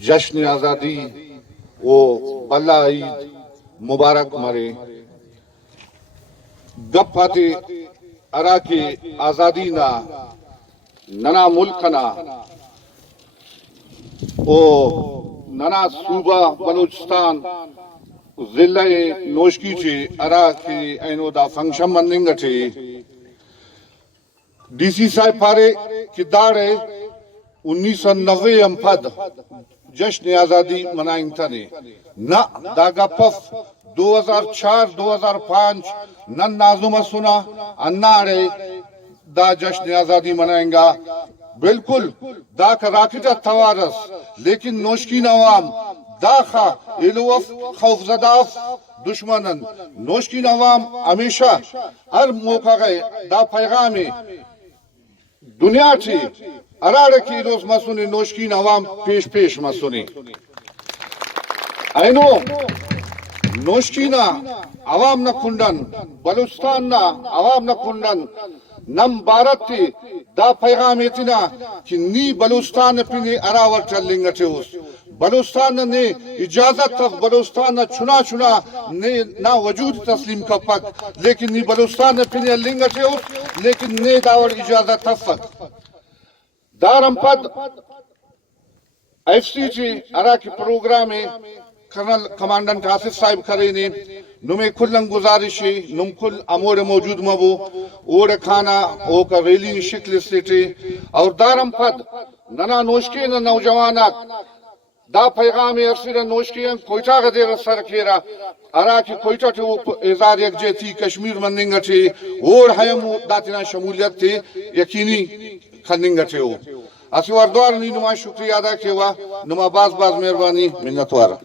جشن آزادی وہ بلا عید مبارک مرے گپ پاتے ارا کے آزادی نا ننا ملک نا او ننا صوبہ بلوچستان ضلع نوشکی چے ارا کے اینو دا فنکشن مننگ تھے ڈی سی صاحب پارے کدار ہے 1990 امپد جشن آزادی منائیں تھے نہ داگا پف 2004 2005 نن نازم سنا انارے دا جشن آزادی منائیں گا بالکل دا کا راکٹا توارس لیکن نوشکی نوام داخا الوف خوف زداف دشمنن نوشکی نوام ہمیشہ ہر موقع گئے دا پیغامی دنیا تھی ارار کی روز مسونی نوشکی نوام پیش مسونی اینو نوشکی نا عوام نا کنڈن بلوچستان نا عوام نا کنڈن نم بھارت تھی دا پیغام اتنا کہ نی بلوچستان پینے اراور چلیں گے اس بلوچستان نے اجازت تک بلوچستان چنا نہ وجود تسلیم کا پک لیکن نی بلوچستان نے پینے لنگا اس لیکن نے داور اجازت تفت دارم پد ایف سی چی ارا کی پروگرام ہے کرنل کمانڈنٹ آصف صاحب کریں نے نمیں کھلن گزارشی نم کھل امور موجود مبو اوڑ کھانا او کا ریلی شکل سیٹے اور دارم پد ننا نوشکی نا نوجوانات دا پیغام ارسل نوشکی کوئٹا کا دیر سر کھیرا ارا کی کوئٹا تھے وہ ازار یک جیتی کشمیر مننگا تھے اوڑ حیم داتنا شمولیت تھے یقینی کھننگا تھے وہ اسی واردوار نی نما شکریہ ادا کیا نما باز مہربانی منت وارا